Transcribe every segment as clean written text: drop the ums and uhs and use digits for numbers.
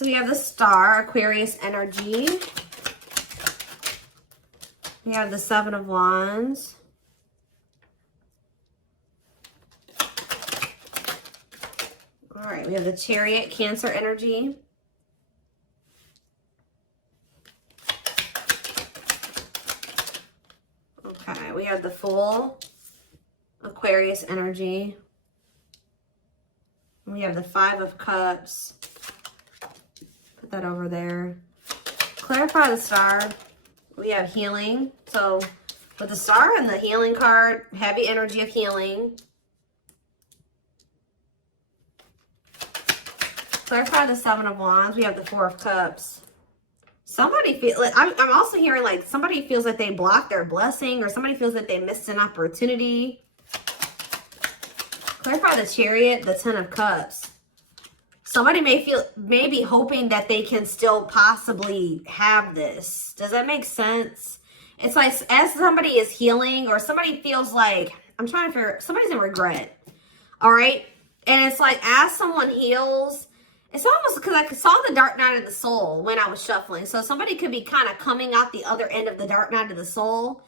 So we have the Star, Aquarius energy. We have the Seven of Wands. All right, we have the Chariot, Cancer energy. Okay, we have the Fool, Aquarius energy. We have the Five of Cups. Put that over there. Clarify the Star. We have healing. So with the Star and the healing card, heavy energy of healing. Clarify the Seven of Wands. We have the Four of Cups. Somebody feel like I'm also hearing like somebody feels like they blocked their blessing, or somebody feels like they missed an opportunity. Clarify the Chariot, the Ten of Cups. Somebody may be hoping that they can still possibly have this. Does that make sense? It's like as somebody is healing, or somebody feels like, I'm trying to figure, somebody's in regret. All right. And it's like as someone heals, it's almost because I saw the dark night of the soul when I was shuffling. So somebody could be kind of coming out the other end of the dark night of the soul.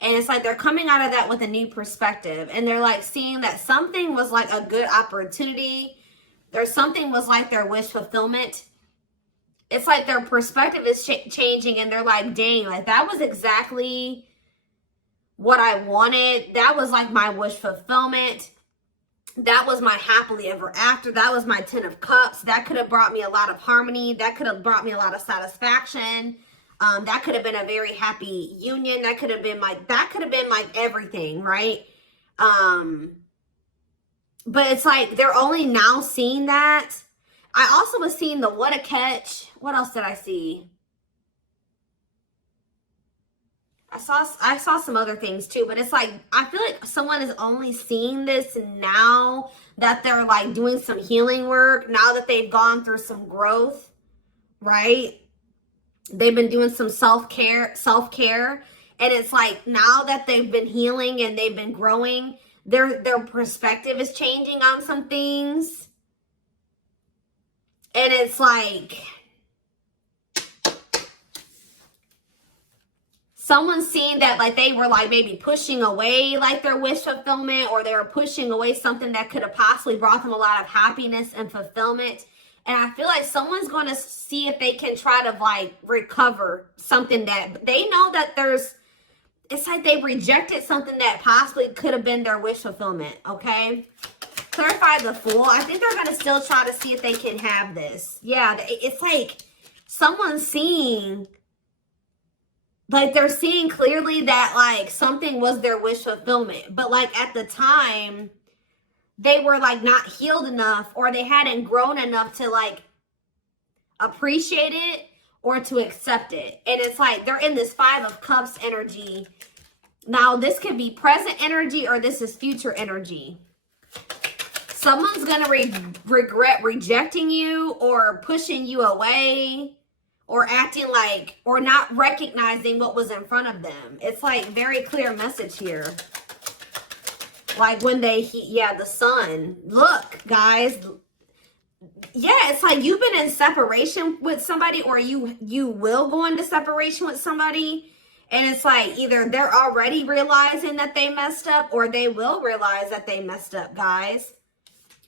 And it's like they're coming out of that with a new perspective. And they're like seeing that something was like a good opportunity. There's something was like their wish fulfillment. It's like their perspective is changing. And they're like, dang, like that was exactly what I wanted. That was like my wish fulfillment. That was my happily ever after. That was my Ten of Cups. That could have brought me a lot of harmony. That could have brought me a lot of satisfaction. That could have been a very happy union. That could have been like everything, right? But it's like they're only now seeing that. I also was seeing the what a catch. What else did I see? I saw some other things too, but it's like I feel like someone is only seeing this now that they're like doing some healing work, now that they've gone through some growth, right? They've been doing some self-care, and it's like now that they've been healing and they've been growing, their perspective is changing on some things. And it's like someone's seeing that like they were like maybe pushing away like their wish fulfillment, or they were pushing away something that could have possibly brought them a lot of happiness and fulfillment. And I feel like someone's going to see if they can try to like recover something that they know that it's like they rejected something that possibly could have been their wish fulfillment. Okay. Clarify the Fool. I think they're going to still try to see if they can have this. Yeah. It's like someone's seeing, like they're seeing clearly that like something was their wish fulfillment, but like at the time they were like not healed enough, or they hadn't grown enough to like appreciate it or to accept it. And it's like they're in this Five of Cups energy. Now this could be present energy, or this is future energy. Someone's going to regret rejecting you or pushing you away, or acting like, or not recognizing what was in front of them. It's like very clear message here. Like when the sun. Look, guys. Yeah, it's like you've been in separation with somebody, or you will go into separation with somebody. And it's like either they're already realizing that they messed up, or they will realize that they messed up, guys.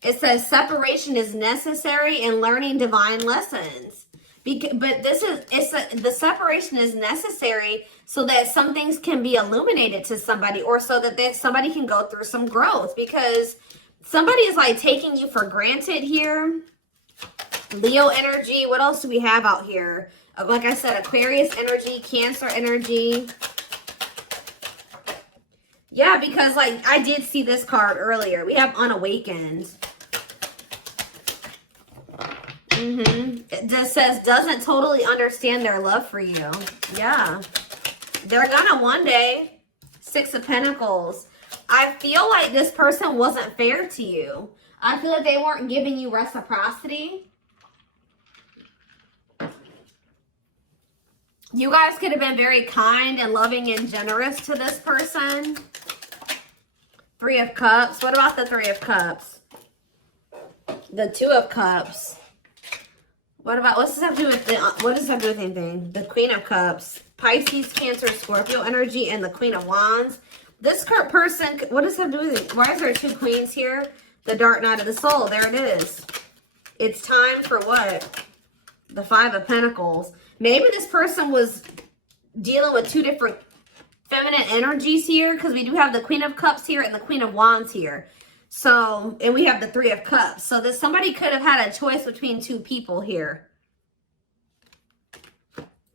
It says separation is necessary in learning divine lessons. But the separation is necessary so that some things can be illuminated to somebody, or so that somebody can go through some growth, because somebody is like taking you for granted here. Leo energy. What else do we have out here? Like I said, Aquarius energy, Cancer energy. Yeah, because like I did see this card earlier. We have Unawakened. It just says doesn't totally understand their love for you. Yeah. They're gonna one day. Six of Pentacles. I feel like this person wasn't fair to you. I feel like they weren't giving you reciprocity. You guys could have been very kind and loving and generous to this person. Three of Cups. What about the Three of Cups? The Two of Cups. What about, what's this have to do with, what does this have to do with anything? The Queen of Cups, Pisces, Cancer, Scorpio energy, and the Queen of Wands. This person, what does this have to do with it? Why is there 2 queens here? The Dark Night of the Soul, there it is. It's time for what? The 5 of Pentacles. Maybe this person was dealing with 2 different feminine energies here, because we do have the Queen of Cups here and the Queen of Wands here. So, and we have the 3 of Cups. So this somebody could have had a choice between 2 people here.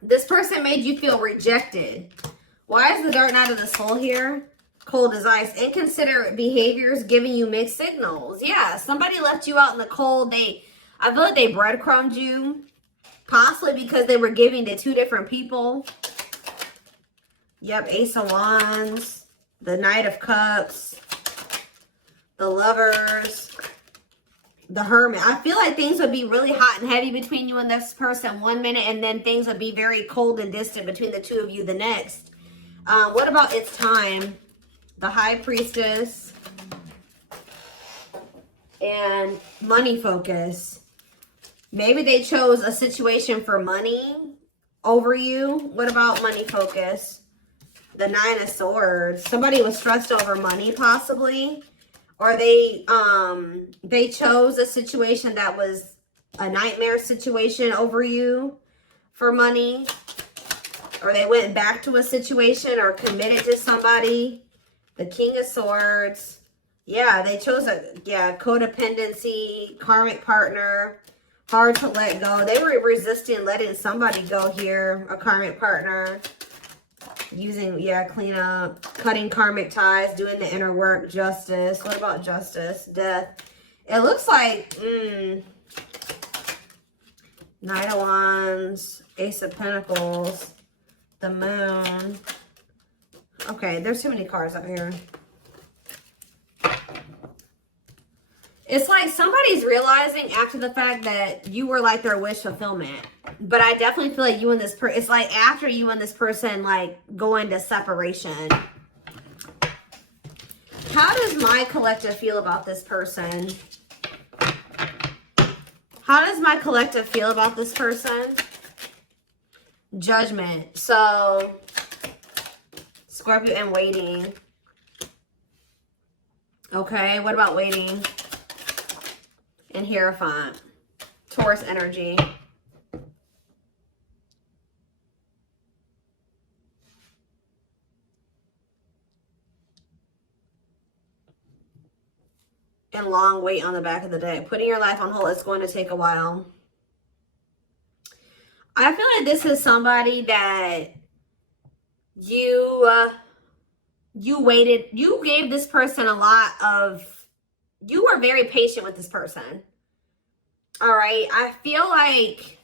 This person made you feel rejected. Why is the Dark Night of the Soul here? Cold as ice. Inconsiderate behaviors giving you mixed signals. Yeah, somebody left you out in the cold. I feel like they breadcrumbed you. Possibly because they were giving to 2 different people. Yep, Ace of Wands. The Knight of Cups. The Lovers. The Hermit. I feel like things would be really hot and heavy between you and this person 1 minute, and then things would be very cold and distant between the 2 of you the next. What about It's Time? The High Priestess. And Money Focus. Maybe they chose a situation for money over you. What about Money Focus? The 9 of Swords. Somebody was stressed over money possibly. Or they chose a situation that was a nightmare situation over you for money. Or they went back to a situation or committed to somebody. The King of Swords. Yeah, they chose codependency, karmic partner, hard to let go. They were resisting letting somebody go here, a karmic partner. Using, clean up, cutting karmic ties, doing the inner work, justice. What about justice? Death. It looks like, Knight of Wands, Ace of Pentacles, the Moon. Okay, there's too many cards up here. It's like somebody's realizing after the fact that you were like their wish fulfillment. But I definitely feel like you and this person, it's like after you and this person like go into separation. How does my collective feel about this person? How does my collective feel about this person? Judgment. So, Scorpio and waiting. Okay, what about waiting? And Hierophant. Taurus energy. And long wait on the back of the deck. Putting your life on hold is going to take a while. I feel like this is somebody that you waited. You gave this person a lot of... You were very patient with this person. All right. I feel like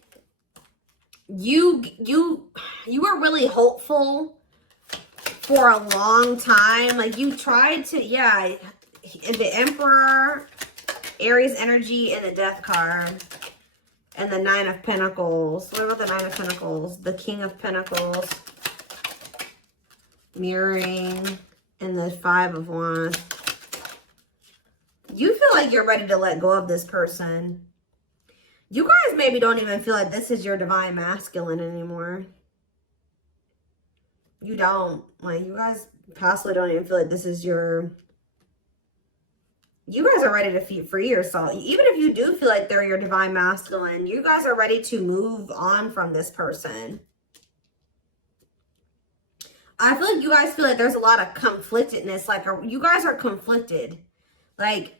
you were really hopeful for a long time. Like you tried to, the Emperor, Aries energy, and the Death card. And the 9 of Pentacles. What about the 9 of Pentacles? The King of Pentacles. Mirroring. And the 5 of Wands. You feel like you're ready to let go of this person. You guys maybe don't even feel like this is your divine masculine anymore. You don't. Like, you guys possibly don't even feel like this is your... You guys are ready to free yourself. Even if you do feel like they're your divine masculine, you guys are ready to move on from this person. I feel like you guys feel like there's a lot of conflictedness. Like, you guys are conflicted. Like,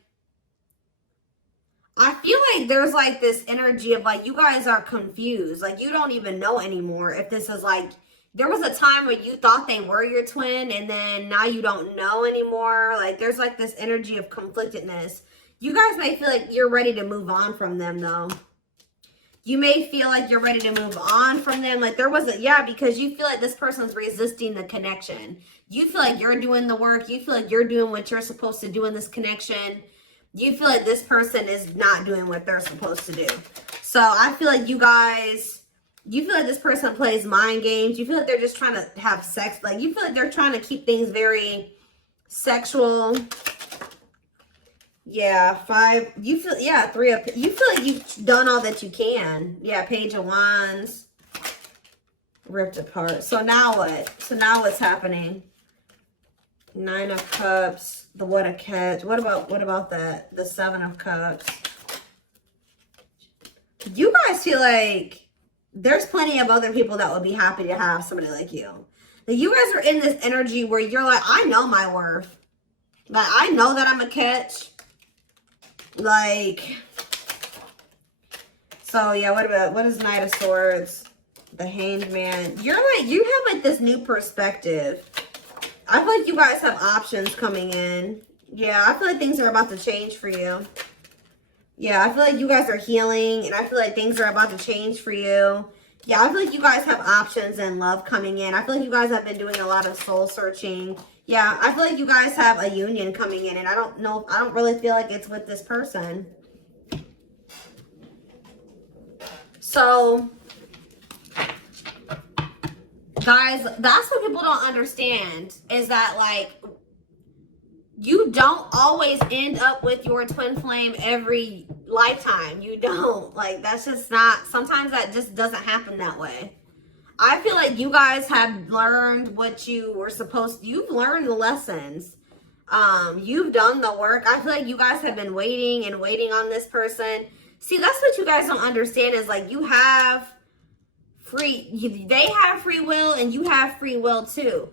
I feel like there's like this energy of like, you guys are confused. Like, you don't even know anymore if this is like, there was a time where you thought they were your twin and then now you don't know anymore. Like, there's like this energy of conflictedness. You guys may feel like you're ready to move on from them though. You may feel like you're ready to move on from them. Like there was because you feel like this person's resisting the connection. You feel like you're doing the work. You feel like you're doing what you're supposed to do in this connection. You feel like this person is not doing what they're supposed to do. So I feel like you feel like this person plays mind games. You feel like they're just trying to have sex. Like you feel like they're trying to keep things very sexual. Yeah, 5. You feel, yeah, 3 of, you feel like you've done all that you can. Yeah, Page of Wands. Ripped apart. So now what? So now what's happening? 9 of Cups. The what a catch. What about that? The 7 of Cups. You guys feel like there's plenty of other people that would be happy to have somebody like you. That you guys are in this energy where you're like, I know my worth. Like, I know that I'm a catch. Like, so yeah, what is Knight of Swords? The Hanged Man. You're like, you have like this new perspective. I feel like you guys have options coming in. Yeah, I feel like things are about to change for you. Yeah, I feel like you guys are healing, and I feel like things are about to change for you. Yeah, I feel like you guys have options and love coming in. I feel like you guys have been doing a lot of soul searching. Yeah, I feel like you guys have a union coming in, and I don't really feel like it's with this person. So, guys, that's what people don't understand, is that, like, you don't always end up with your twin flame every lifetime. You don't. Like, that's just not, sometimes that just doesn't happen that way. I feel like you guys have learned what you were supposed to, you've learned the lessons. You've done the work. I feel like you guys have been waiting and waiting on this person. See, that's what you guys don't understand, is like, you have they have free will, and you have free will too.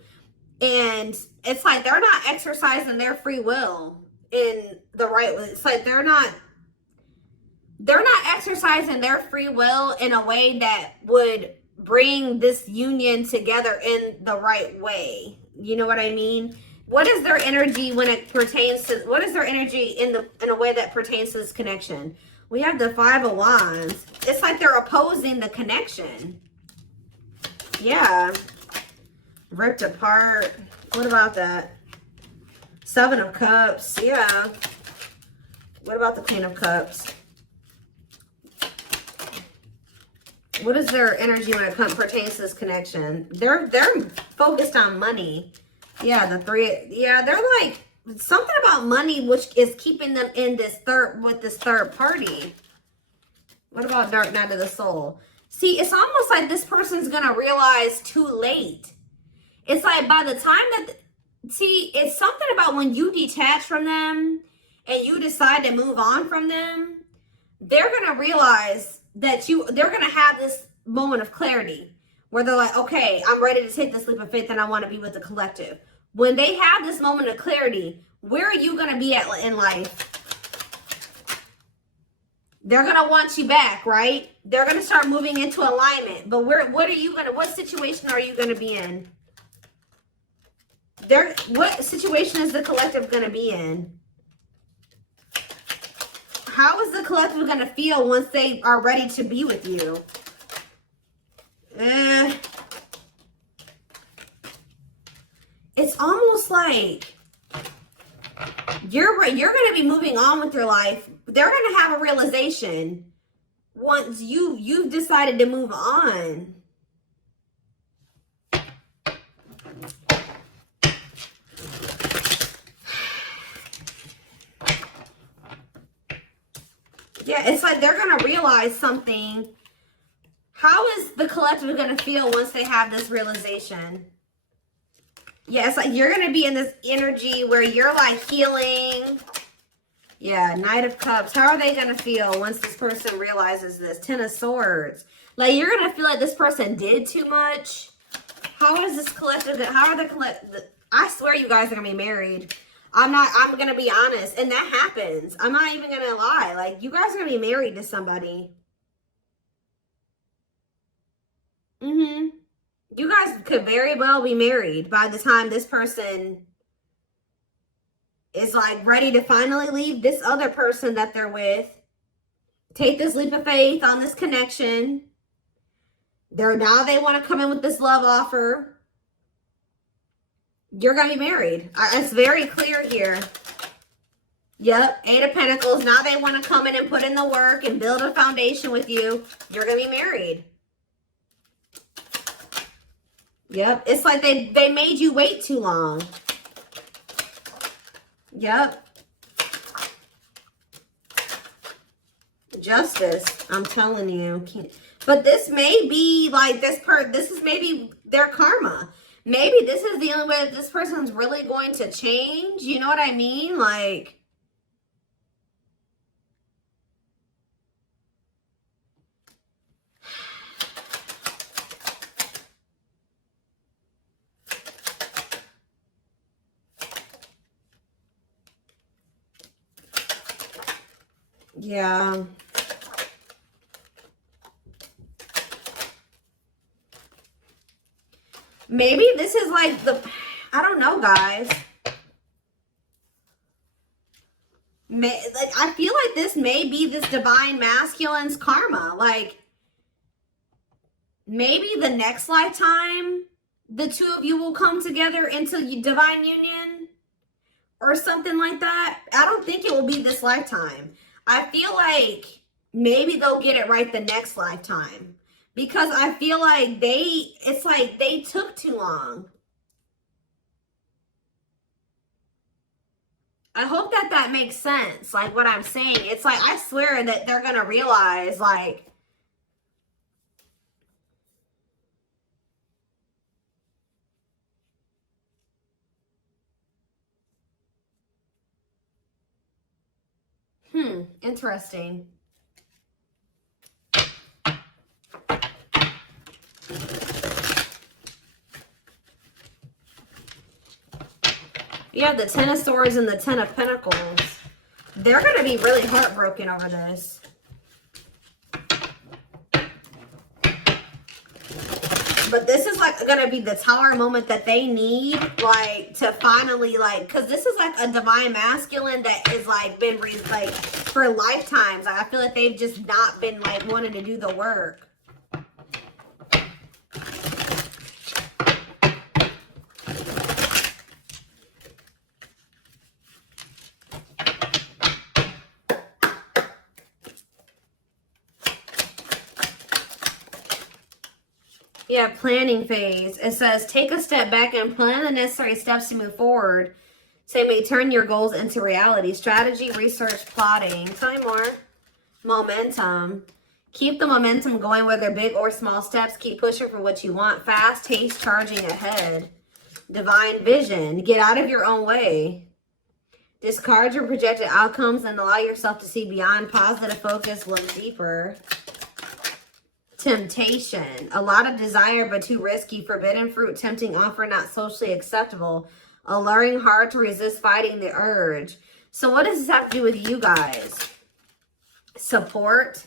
And it's like they're not exercising their free will in the right way. It's like they're not exercising their free will in a way that would bring this union together in the right way. You know what I mean? What is their energy when it pertains to, what is their energy in a way that pertains to this connection? We have the 5 of Wands. It's like they're opposing the connection. Yeah. Ripped apart. What about that? 7 of Cups. Yeah. What about the Queen of Cups? What is their energy when it pertains to this connection? They're focused on money. Yeah, the 3. Yeah, they're like something about money, which is keeping them in this third party. What about Dark Night of the Soul? See, it's almost like this person's gonna realize too late. It's like by the time that, see, it's something about when you detach from them and you decide to move on from them, they're going to realize that they're going to have this moment of clarity where they're like, okay, I'm ready to take this leap of faith and I want to be with the collective. When they have this moment of clarity, where are you going to be at in life? They're going to want you back, right? They're going to start moving into alignment. But what situation are you going to be in? What situation is the collective going to be in? How is the collective going to feel once they are ready to be with you? It's almost like you're going to be moving on with your life. They're going to have a realization once you've decided to move on. Yeah, it's like they're going to realize something. How is the collective going to feel once they have this realization? Yeah, it's like you're going to be in this energy where you're like healing. Yeah, Knight of Cups. How are they going to feel once this person realizes this? 10 of Swords. Like, you're going to feel like this person did too much. How is this collective? How are the collective? I swear you guys are going to be married. I'm going to be honest. And that happens. I'm not even going to lie. Like, you guys are going to be married to somebody. You guys could very well be married by the time this person is like ready to finally leave this other person that they're with. Take this leap of faith on this connection. Now they want to come in with this love offer. You're going to be married. It's very clear here. Yep, 8 of Pentacles. Now they want to come in and put in the work and build a foundation with you. You're going to be married. Yep, it's like they made you wait too long. Yep. Justice. I'm telling you. But this may be like this is maybe their karma. Maybe this is the only way that this person's really going to change. You know what I mean? Like, yeah. Maybe this is like I don't know, guys. I feel like this may be this divine masculine's karma. Like, maybe the next lifetime, the two of you will come together into divine union or something like that. I don't think it will be this lifetime. I feel like maybe they'll get it right the next lifetime. Because I feel like it's like they took too long. I hope that makes sense. Like what I'm saying. It's like, I swear that they're going to realize like, interesting. You have the Ten of Swords and the Ten of Pentacles. They're going to be really heartbroken over this. But this is like going to be the tower moment that they need, like, to finally, like, because this is like a divine masculine that is like been like for lifetimes. Like, I feel like they've just not been like wanting to do the work. Yeah, planning phase. It says, take a step back and plan the necessary steps to move forward so you may turn your goals into reality. Strategy, research, plotting. Tell me more. Momentum. Keep the momentum going, whether big or small steps. Keep pushing for what you want. Fast haste, charging ahead. Divine vision. Get out of your own way. Discard your projected outcomes and allow yourself to see beyond. Positive focus, look deeper. Temptation. A lot of desire, but too risky. Forbidden fruit, tempting offer, not socially acceptable. Alluring, hard to resist, fighting the urge. So what does this have to do with you guys? Support.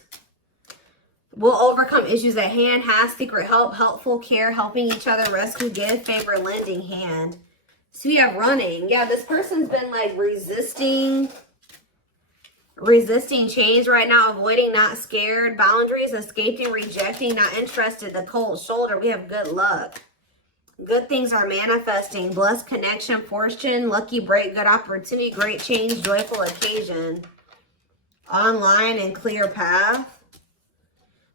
Will overcome issues at hand. Has secret help, helpful care, helping each other, rescue, give, favor, lending hand. So you have running. Yeah, this person's been like resisting change right now, avoiding, not scared, boundaries, escaping, rejecting, not interested, the cold shoulder. We have good luck. Good things are manifesting, blessed connection, fortune, lucky break, good opportunity, great change, joyful occasion. Online and clear path.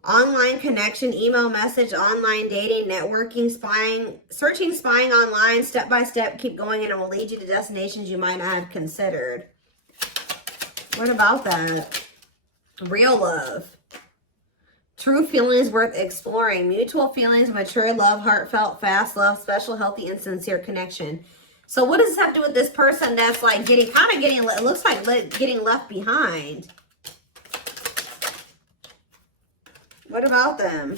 Online connection, email message, online dating, networking, spying, searching, spying online, step by step, keep going, and it will lead you to destinations you might not have considered. What about that? Real love. True feelings worth exploring. Mutual feelings, mature love, heartfelt, fast love, special, healthy, and sincere connection. So what does this have to do with this person that's like getting, it looks like getting left behind? What about them?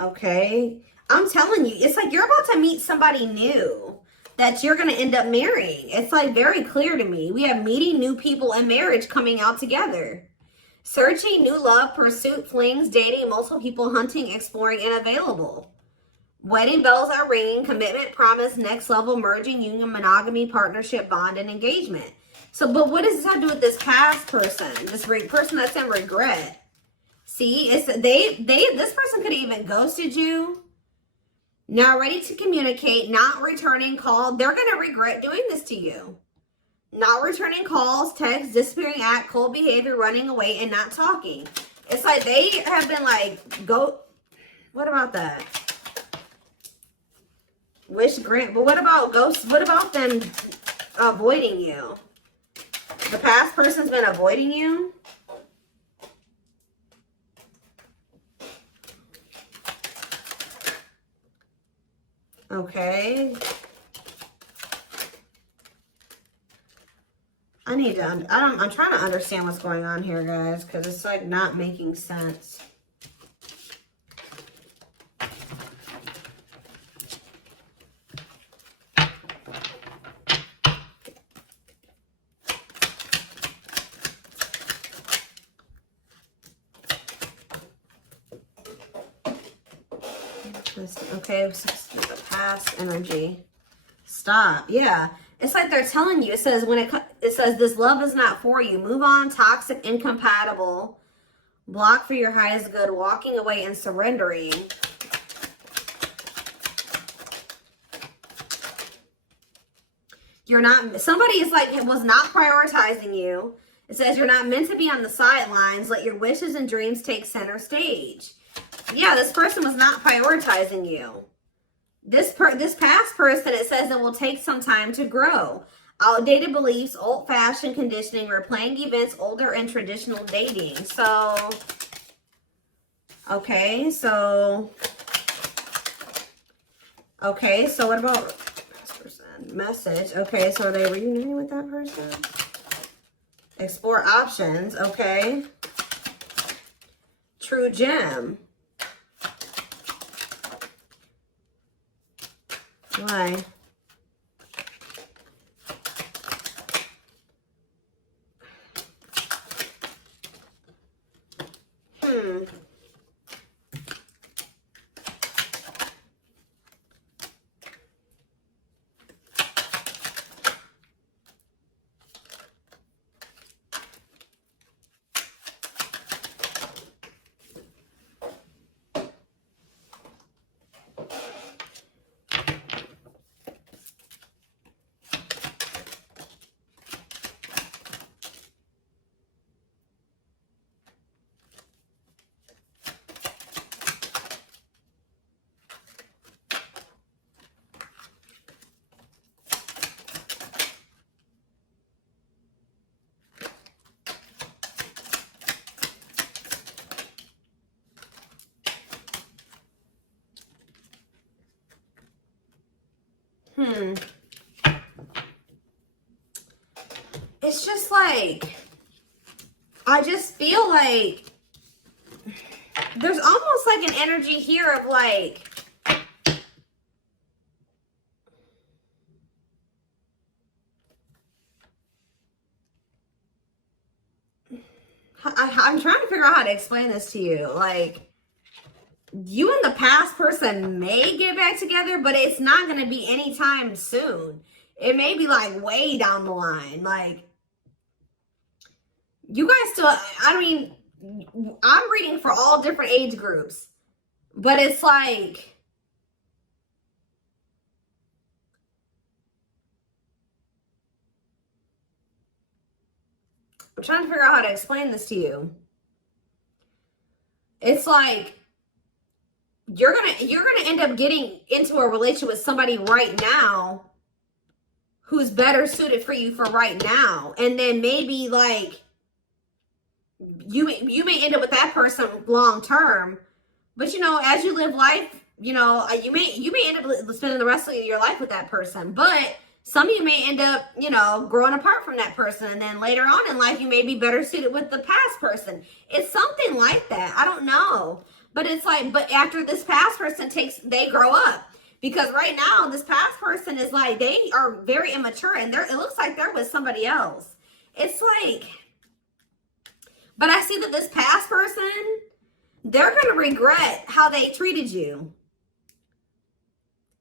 Okay. I'm telling you, it's like you're about to meet somebody new that you're going to end up marrying. It's like very clear to me. We have meeting new people and marriage coming out together. Searching, new love, pursuit, flings, dating, multiple people, hunting, exploring, and available. Wedding bells are ringing, commitment, promise, next level, merging, union, monogamy, partnership, bond, and engagement. So, but what does this have to do with this past person? This person that's in regret. See, it's this person could have even ghosted you. Not ready to communicate, not returning call. They're going to regret doing this to you. Not returning calls, texts, disappearing act, cold behavior, running away, and not talking. It's like they have been like, what about that? Wish grant, but what about ghosts? What about them avoiding you? The past person's been avoiding you? Okay. I'm trying to understand what's going on here, guys, because it's like not making sense. Okay, so the past energy. Stop. Yeah. It's like they're telling you. It says it says this love is not for you. Move on. Toxic, incompatible. Block for your highest good. Walking away and surrendering. You're not. Somebody is like was not prioritizing you. It says you're not meant to be on the sidelines. Let your wishes and dreams take center stage. Yeah, this person was not prioritizing you. This past person, it says it will take some time to grow. Outdated beliefs, old-fashioned conditioning, replaying events, older and traditional dating. So, okay, so what about this person? Message. Okay, so are they reuniting with that person? Explore options. Okay. True gem. Why? It's just like, I just feel like there's almost like an energy here of like, I'm trying to figure out how to explain this to you. Like, you and the past person may get back together, but it's not going to be anytime soon. It may be like way down the line. Like, you guys still, I mean, I'm reading for all different age groups, but it's like, I'm trying to figure out how to explain this to you. It's like, you're gonna end up getting into a relationship with somebody right now who's better suited for you for right now. And then maybe like, you may end up with that person long term, but you know, as you live life, you know, you may end up spending the rest of your life with that person, but some of you may end up, you know, growing apart from that person, and then later on in life you may be better suited with the past person. It's something like that. I don't know, but it's like, but after this past person they grow up, because right now this past person is like, they are very immature, and it looks like they're with somebody else. It's like, but I see that this past person, they're going to regret how they treated you.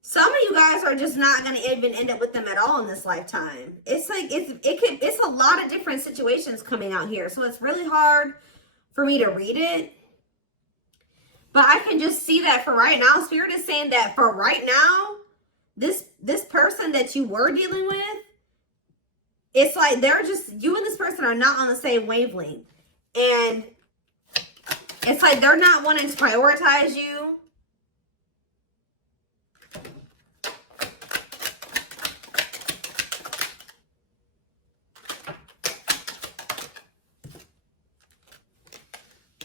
Some of you guys are just not going to even end up with them at all in this lifetime. It's like, it's a lot of different situations coming out here. So it's really hard for me to read it. But I can just see that for right now. Spirit is saying that for right now, this person that you were dealing with, it's like you and this person are not on the same wavelength. And it's like they're not wanting to prioritize you.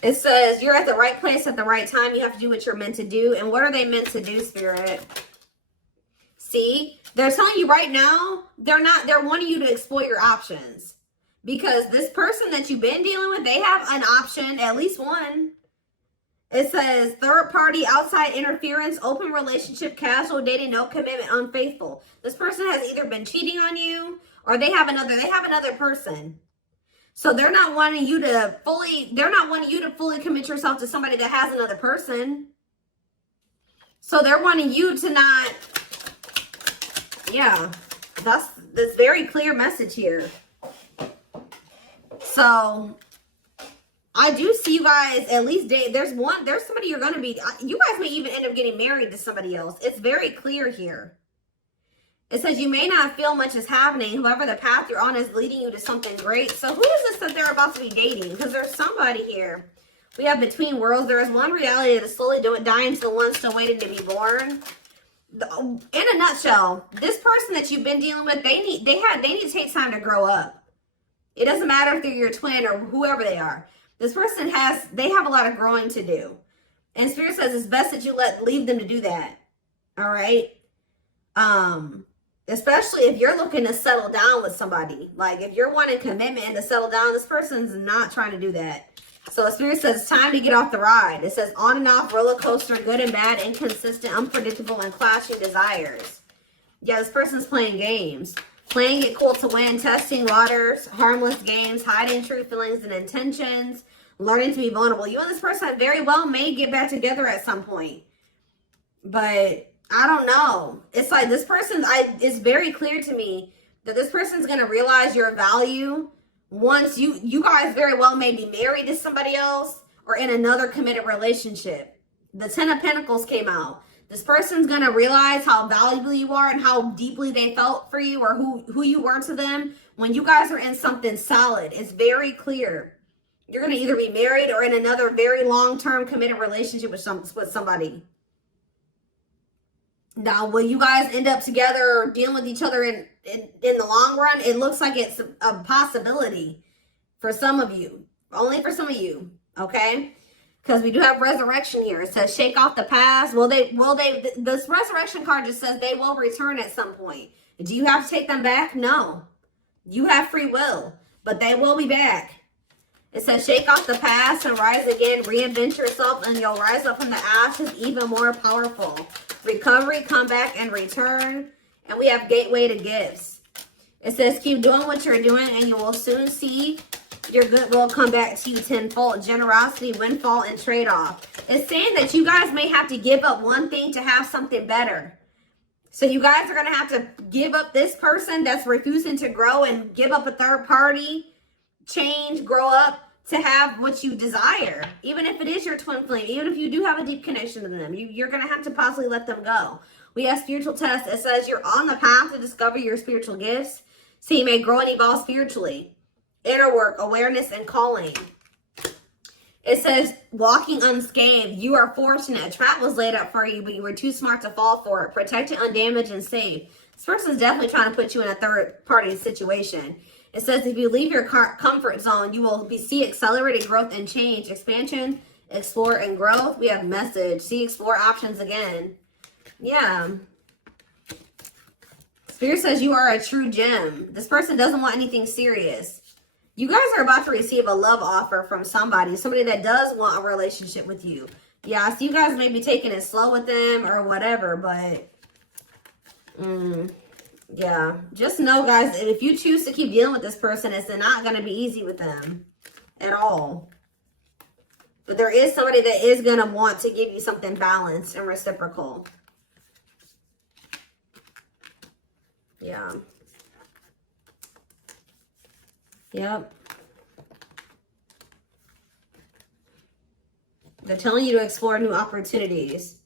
It says you're at the right place at the right time. You have to do what you're meant to do. And what are they meant to do, Spirit? See, they're telling you right now, they're wanting you to explore your options. Because this person that you've been dealing with, they have an option, at least one. It says third party, outside interference, open relationship, casual dating, no commitment, unfaithful. This person has either been cheating on you or they have another person. So they're not wanting you to fully commit yourself to somebody that has another person. So they're wanting you to not, yeah, that's very clear message here. So I do see you guys at least date. There's somebody you're going to be, you guys may even end up getting married to somebody else. It's very clear here. It says you may not feel much is happening. However, the path you're on is leading you to something great. So who is this that they're about to be dating? Because there's somebody here. We have between worlds. There is one reality that is slowly dying to the one still waiting to be born. In a nutshell, this person that you've been dealing with, they need to take time to grow up. It doesn't matter if they're your twin or whoever they are. This person they have a lot of growing to do. And Spirit says it's best that you leave them to do that. All right. Especially if you're looking to settle down with somebody. Like if you're wanting commitment and to settle down, this person's not trying to do that. So Spirit says it's time to get off the ride. It says on and off roller coaster, good and bad, inconsistent, unpredictable, and clashing desires. Yeah, this person's playing games. Playing it cool to win, testing waters, harmless games, hiding true feelings and intentions, learning to be vulnerable. You and this person very well may get back together at some point. But I don't know. It's like this person, it's very clear to me that this person's going to realize your value once you guys very well may be married to somebody else or in another committed relationship. The 10 of Pentacles came out. This person's going to realize how valuable you are and how deeply they felt for you or who you were to them when you guys are in something solid. It's very clear. You're going to either be married or in another very long-term committed relationship with somebody. Now, will you guys end up together or dealing with each other in the long run? It looks like it's a possibility for some of you. Only for some of you, okay? Because we do have resurrection here. It says shake off the past. This resurrection card just says they will return at some point. Do you have to take them back? No. You have free will, but they will be back. It says shake off the past and rise again. Reinvent yourself and you'll rise up from the ashes even more powerful. Recovery, comeback, and return. And we have gateway to gifts. It says keep doing what you're doing and you will soon see your good will come back to you tenfold. Generosity, windfall, and trade-off. It's saying that you guys may have to give up one thing to have something better. So you guys are going to have to give up this person that's refusing to grow and give up a third party, change, grow up to have what you desire. Even if it is your twin flame, even if you do have a deep connection to them, you're going to have to possibly let them go. We have spiritual test. It says you're on the path to discover your spiritual gifts so you may grow and evolve spiritually. Inner work, awareness, and calling. It says, walking unscathed. You are fortunate. A trap was laid up for you, but you were too smart to fall for it. Protected, undamaged, and safe. This person is definitely trying to put you in a third-party situation. It says, if you leave your comfort zone, you will see accelerated growth and change. Expansion, explore, and growth. We have message. See, explore options again. Yeah. Spirit says you are a true gem. This person doesn't want anything serious. You guys are about to receive a love offer from somebody that does want a relationship with you. Yeah, so you guys may be taking it slow with them or whatever, but yeah, just know, guys, if you choose to keep dealing with this person, it's not going to be easy with them at all. But there is somebody that is going to want to give you something balanced and reciprocal. Yeah. Yep. They're telling you to explore new opportunities.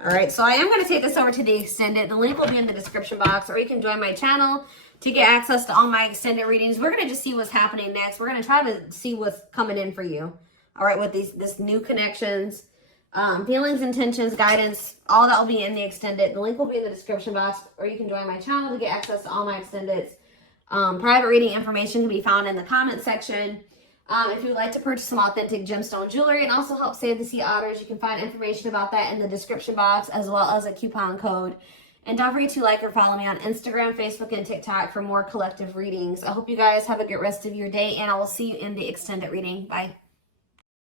All right, so I am going to take this over to the extended. The link will be in the description box, or you can join my channel to get access to all my extended readings. We're going to just see what's happening next. We're going to try to see what's coming in for you. All right, with this new connections, feelings, intentions, guidance, all that will be in the extended. The link will be in the description box, or you can join my channel to get access to all my extendeds. Private reading information can be found in the comment section. If you would like to purchase some authentic gemstone jewelry and also help save the sea otters, you can find information about that in the description box as well as a coupon code. And don't forget to like or follow me on Instagram, Facebook, and TikTok for more collective readings. I hope you guys have a good rest of your day, and I will see you in the extended reading. Bye.